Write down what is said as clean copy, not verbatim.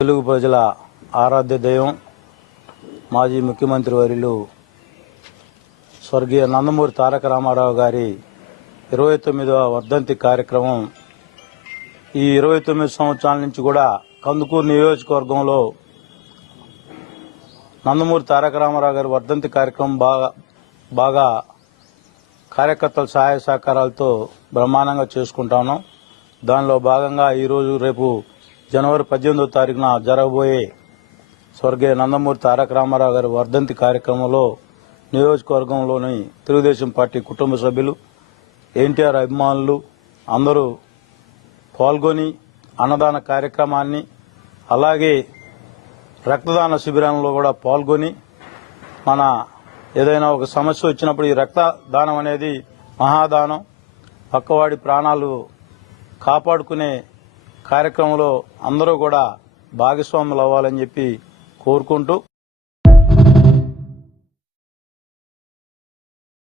తెలుగు ప్రజల ఆరాధ్య దైవం మాజీ ముఖ్యమంత్రి వర్యులు స్వర్గీయ నందమూరి తారక రామారావు గారి 29వ వర్ధంతి కార్యక్రమం ఈ 29 సంవత్సరాల నుంచి కూడా కందుకూరు నియోజకవర్గంలో నందమూరి తారక రామారావు గారి వర్ధంతి కార్యక్రమం బాగా కార్యకర్తల సహాయ సహకారాలతో బ్రహ్మాండంగా చేసుకుంటాను. దానిలో భాగంగా ఈరోజు రేపు జనవరి 18వ తారీఖున జరగబోయే స్వర్గీయ నందమూరి తారక రామారావు గారి వర్ధంతి కార్యక్రమంలో నియోజకవర్గంలోని తెలుగుదేశం పార్టీ కుటుంబ సభ్యులు, ఎన్టీఆర్ అభిమానులు అందరూ పాల్గొని అన్నదాన కార్యక్రమాన్ని అలాగే రక్తదాన శిబిరంలో కూడా పాల్గొని మన ఏదైనా ఒక సమస్య వచ్చినప్పుడు ఈ రక్తదానం అనేది మహాదానం, పక్కవాడి ప్రాణాలు కాపాడుకునే కార్యక్రమంలో అందరూ కూడా భాగస్వాములు అవ్వాలని చెప్పి కోరుకుంటూ